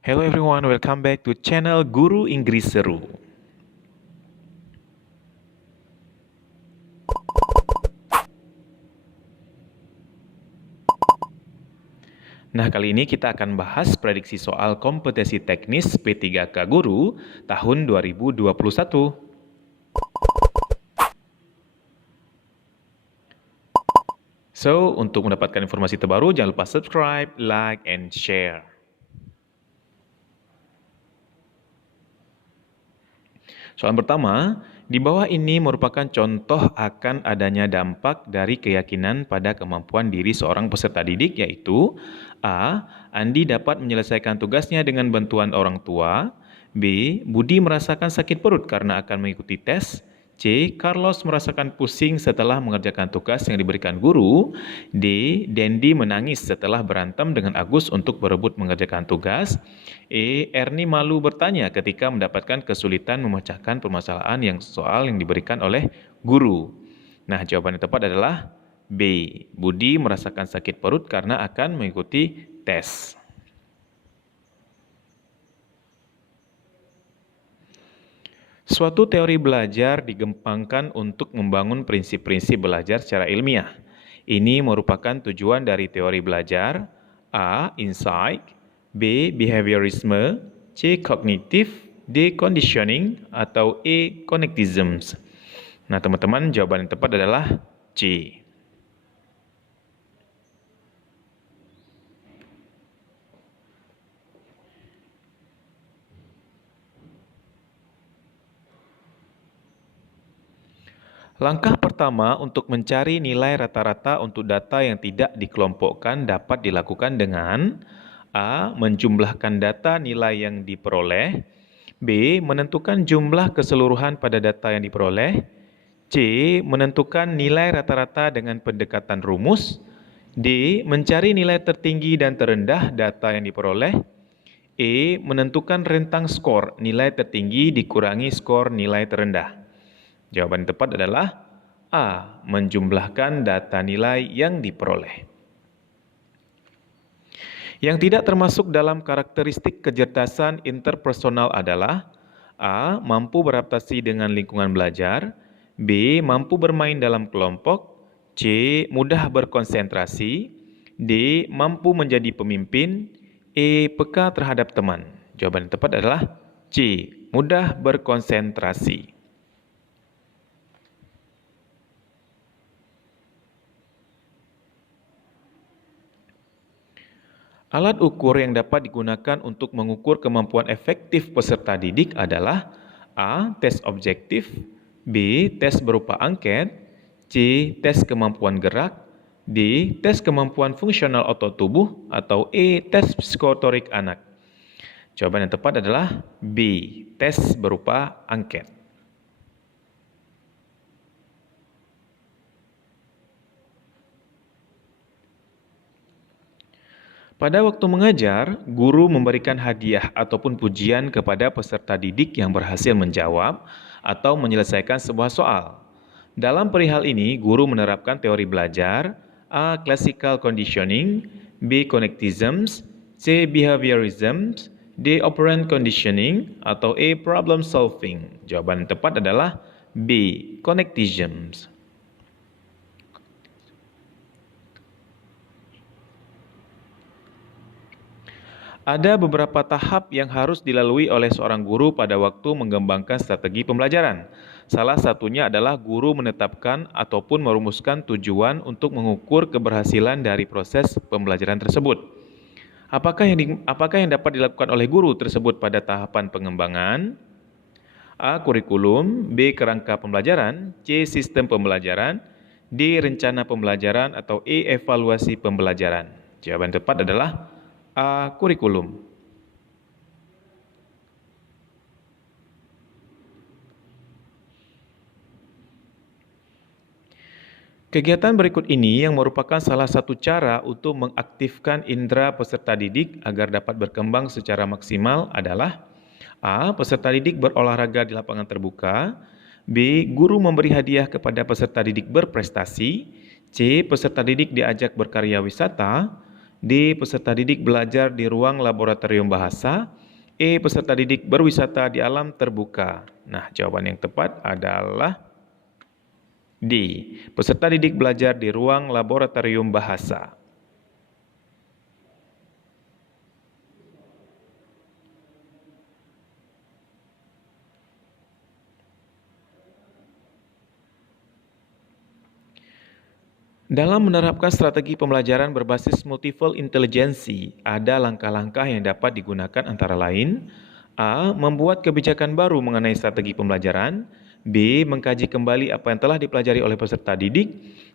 Hello everyone, welcome back to channel Guru Inggris Seru. Nah, kali ini kita akan bahas prediksi soal kompetensi teknis P3K Guru tahun 2021. So, untuk mendapatkan informasi terbaru, jangan lupa subscribe, like, and share. Soal pertama, di bawah ini merupakan contoh akan adanya dampak dari keyakinan pada kemampuan diri seorang peserta didik, yaitu A. Andi dapat menyelesaikan tugasnya dengan bantuan orang tua. B. Budi merasakan sakit perut karena akan mengikuti tes. C. Carlos merasakan pusing setelah mengerjakan tugas yang diberikan guru. D. Dendi menangis setelah berantem dengan Agus untuk berebut mengerjakan tugas. E. Ernie malu bertanya ketika mendapatkan kesulitan memecahkan permasalahan soal yang diberikan oleh guru. Nah, jawaban yang tepat adalah B. Budi merasakan sakit perut karena akan mengikuti tes. Suatu teori belajar dikembangkan untuk membangun prinsip-prinsip belajar secara ilmiah. Ini merupakan tujuan dari teori belajar: A. Insight, B. Behaviorisme, C. Kognitif, D. Conditioning, atau E. Connectism. Nah, teman-teman, jawaban yang tepat adalah C. Langkah pertama untuk mencari nilai rata-rata untuk data yang tidak dikelompokkan dapat dilakukan dengan A. Menjumlahkan data nilai yang diperoleh. B. Menentukan jumlah keseluruhan pada data yang diperoleh. C. Menentukan nilai rata-rata dengan pendekatan rumus. D. Mencari nilai tertinggi dan terendah data yang diperoleh. E. Menentukan rentang skor nilai tertinggi dikurangi skor nilai terendah. Jawaban yang tepat adalah A. Menjumlahkan data nilai yang diperoleh. Yang tidak termasuk dalam karakteristik kecerdasan interpersonal adalah A. Mampu beradaptasi dengan lingkungan belajar. B. Mampu bermain dalam kelompok. C. Mudah berkonsentrasi. D. Mampu menjadi pemimpin. E. Peka terhadap teman. Jawaban yang tepat adalah C. Mudah berkonsentrasi. Alat ukur yang dapat digunakan untuk mengukur kemampuan efektif peserta didik adalah A. Tes objektif, B. Tes berupa angket, C. Tes kemampuan gerak, D. Tes kemampuan fungsional otot tubuh, atau E. Tes psikotorik anak. Jawaban yang tepat adalah B. Tes berupa angket. Pada waktu mengajar, guru memberikan hadiah ataupun pujian kepada peserta didik yang berhasil menjawab atau menyelesaikan sebuah soal. Dalam perihal ini, guru menerapkan teori belajar: A. Classical conditioning, B. Connectism, C. Behaviorism, D. Operant conditioning, atau E. Problem solving. Jawaban yang tepat adalah B. Connectism. Ada beberapa tahap yang harus dilalui oleh seorang guru pada waktu mengembangkan strategi pembelajaran. Salah satunya adalah guru menetapkan ataupun merumuskan tujuan untuk mengukur keberhasilan dari proses pembelajaran tersebut. Apakah yang dapat dilakukan oleh guru tersebut pada tahapan pengembangan? A. Kurikulum, B. Kerangka pembelajaran, C. Sistem pembelajaran, D. Rencana pembelajaran, atau E. Evaluasi pembelajaran. Jawaban tepat adalah A. Kurikulum. Kegiatan berikut ini yang merupakan salah satu cara untuk mengaktifkan indera peserta didik agar dapat berkembang secara maksimal adalah A. Peserta didik berolahraga di lapangan terbuka. B. Guru memberi hadiah kepada peserta didik berprestasi. C. Peserta didik diajak berkarya wisata. D. Peserta didik belajar di ruang laboratorium bahasa. E. Peserta didik berwisata di alam terbuka. Nah, jawaban yang tepat adalah D. Peserta didik belajar di ruang laboratorium bahasa. Dalam menerapkan strategi pembelajaran berbasis multiple intelligency, ada langkah-langkah yang dapat digunakan antara lain: A. Membuat kebijakan baru mengenai strategi pembelajaran. B. Mengkaji kembali apa yang telah dipelajari oleh peserta didik.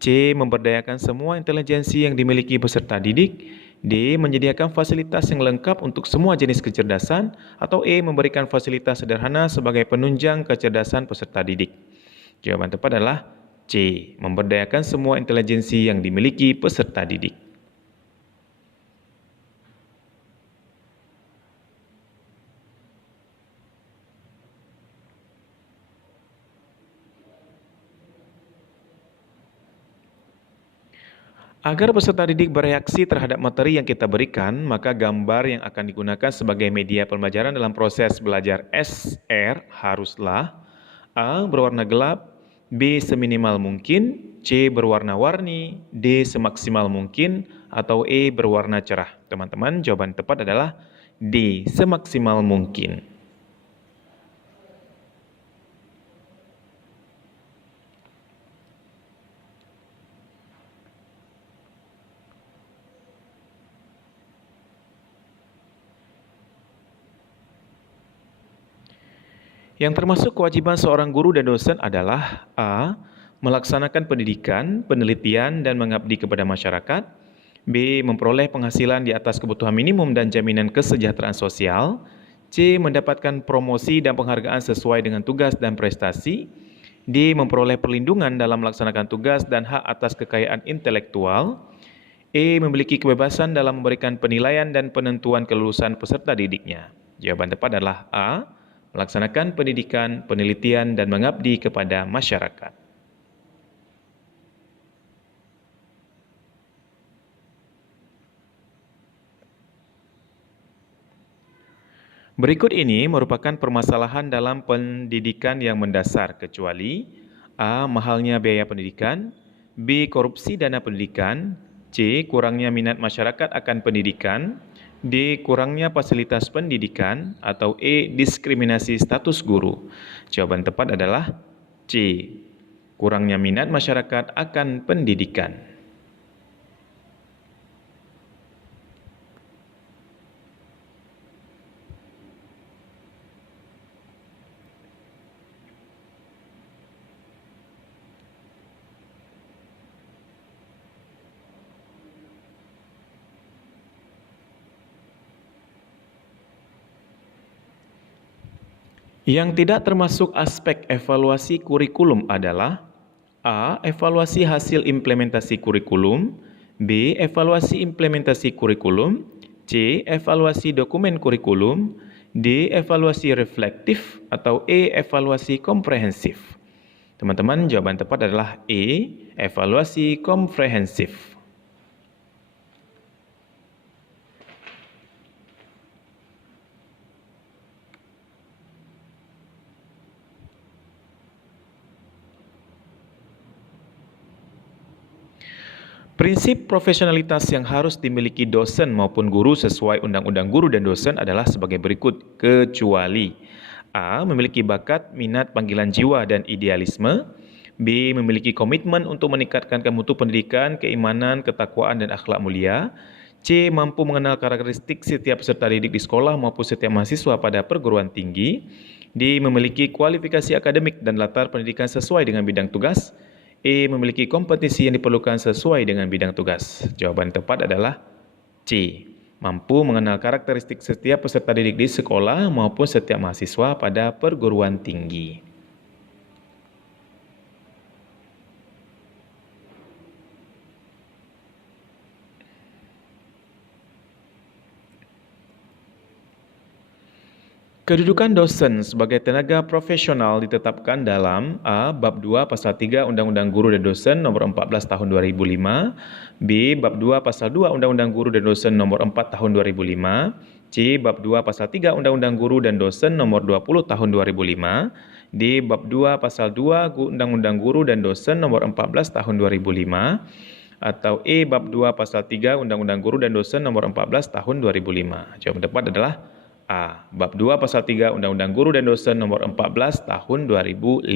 C. Memberdayakan semua intelijensi yang dimiliki peserta didik. D. Menyediakan fasilitas yang lengkap untuk semua jenis kecerdasan. Atau E. Memberikan fasilitas sederhana sebagai penunjang kecerdasan peserta didik. Jawaban tepat adalah C. Memberdayakan semua intelijensi yang dimiliki peserta didik. Agar peserta didik bereaksi terhadap materi yang kita berikan, maka gambar yang akan digunakan sebagai media pembelajaran dalam proses belajar SR haruslah A. Berwarna gelap, B. Seminimal mungkin, C. Berwarna-warni, D. Semaksimal mungkin, atau E. Berwarna cerah. Teman-teman, jawaban tepat adalah D. Semaksimal mungkin. Yang termasuk kewajiban seorang guru dan dosen adalah A. Melaksanakan pendidikan, penelitian, dan mengabdi kepada masyarakat. B. Memperoleh penghasilan di atas kebutuhan minimum dan jaminan kesejahteraan sosial. C. Mendapatkan promosi dan penghargaan sesuai dengan tugas dan prestasi. D. Memperoleh perlindungan dalam melaksanakan tugas dan hak atas kekayaan intelektual. E. Memiliki kebebasan dalam memberikan penilaian dan penentuan kelulusan peserta didiknya. Jawaban tepat adalah A. Melaksanakan pendidikan, penelitian, dan mengabdi kepada masyarakat. Berikut ini merupakan permasalahan dalam pendidikan yang mendasar, kecuali A. Mahalnya biaya pendidikan, B. Korupsi dana pendidikan, C. Kurangnya minat masyarakat akan pendidikan, D. Kurangnya fasilitas pendidikan, atau E. Diskriminasi status guru. Jawaban tepat adalah C. Kurangnya minat masyarakat akan pendidikan. Yang tidak termasuk aspek evaluasi kurikulum adalah A. Evaluasi hasil implementasi kurikulum, B. Evaluasi implementasi kurikulum, C. Evaluasi dokumen kurikulum, D. Evaluasi reflektif, atau E. Evaluasi komprehensif. Teman-teman, jawaban tepat adalah E. Evaluasi komprehensif. Prinsip profesionalitas yang harus dimiliki dosen maupun guru sesuai Undang-Undang Guru dan Dosen adalah sebagai berikut, kecuali A. Memiliki bakat, minat, panggilan jiwa, dan idealisme. B. Memiliki komitmen untuk meningkatkan mutu pendidikan, keimanan, ketakwaan, dan akhlak mulia. C. Mampu mengenal karakteristik setiap peserta didik di sekolah maupun setiap mahasiswa pada perguruan tinggi. D. Memiliki kualifikasi akademik dan latar pendidikan sesuai dengan bidang tugas. E. Memiliki kompetensi yang diperlukan sesuai dengan bidang tugas. Jawaban tepat adalah C. Mampu mengenal karakteristik setiap peserta didik di sekolah maupun setiap mahasiswa pada perguruan tinggi. Kedudukan dosen sebagai tenaga profesional ditetapkan dalam A. Bab 2 Pasal 3 Undang-Undang Guru dan Dosen Nomor 14 Tahun 2005, B. Bab 2 Pasal 2 Undang-Undang Guru dan Dosen Nomor 4 Tahun 2005, C. Bab 2 Pasal 3 Undang-Undang Guru dan Dosen Nomor 20 Tahun 2005, D. Bab 2 Pasal 2 Undang-Undang Guru dan Dosen Nomor 14 Tahun 2005, atau E. Bab 2 Pasal 3 Undang-Undang Guru dan Dosen Nomor 14 Tahun 2005. Jawaban tepat adalah A. Bab 2 Pasal 3 Undang-Undang Guru dan Dosen Nomor 14 Tahun 2005.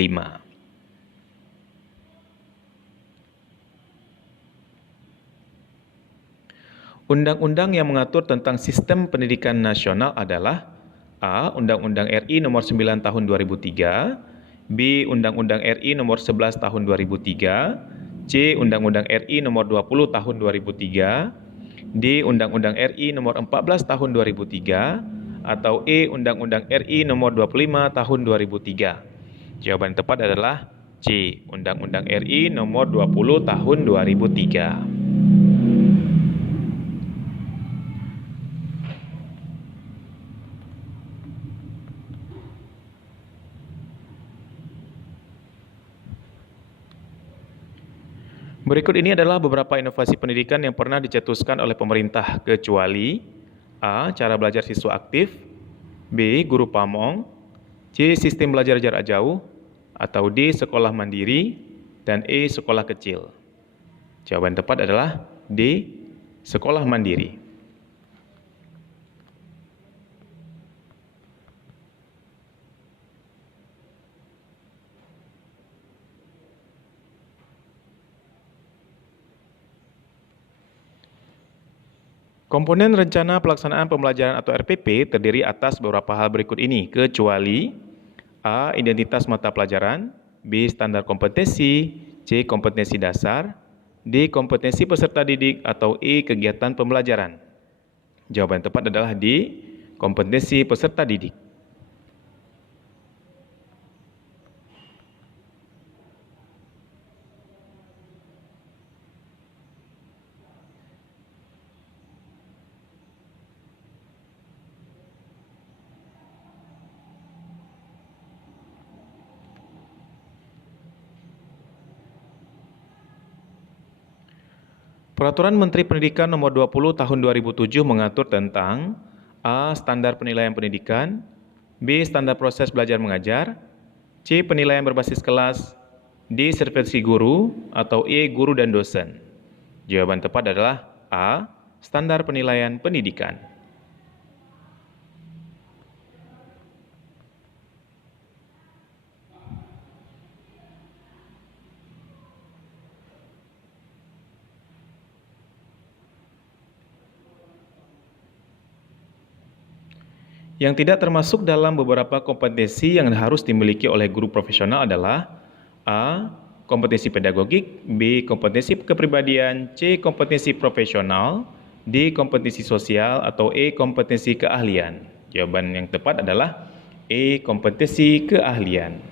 Undang-undang yang mengatur tentang sistem pendidikan nasional adalah A. Undang-Undang RI Nomor 9 Tahun 2003, B. Undang-Undang RI Nomor 11 Tahun 2003, C. Undang-Undang RI Nomor 20 Tahun 2003, D. Undang-Undang RI Nomor 14 Tahun 2003, atau E. Undang-Undang RI Nomor 25 Tahun 2003. Jawaban tepat adalah C. Undang-Undang RI Nomor 20 Tahun 2003. Berikut ini adalah beberapa inovasi pendidikan yang pernah dicetuskan oleh pemerintah, kecuali A. Cara belajar siswa aktif, B. Guru pamong, C. Sistem belajar jarak jauh, atau D. Sekolah mandiri, dan E. Sekolah kecil. Jawaban tepat adalah D. Sekolah mandiri. Komponen rencana pelaksanaan pembelajaran atau RPP terdiri atas beberapa hal berikut ini, kecuali A. Identitas mata pelajaran, B. Standar kompetensi, C. Kompetensi dasar, D. Kompetensi peserta didik, atau E. Kegiatan pembelajaran. Jawaban yang tepat adalah D. Kompetensi peserta didik. Peraturan Menteri Pendidikan Nomor 20 Tahun 2007 mengatur tentang A. Standar penilaian pendidikan, B. Standar proses belajar mengajar, C. Penilaian berbasis kelas, D. Sertifikasi guru, atau E. Guru dan dosen. Jawaban tepat adalah A. Standar penilaian pendidikan. Yang tidak termasuk dalam beberapa kompetensi yang harus dimiliki oleh guru profesional adalah A. Kompetensi pedagogik, B. Kompetensi kepribadian, C. Kompetensi profesional, D. Kompetensi sosial, atau E. Kompetensi keahlian. Jawaban yang tepat adalah E. Kompetensi keahlian.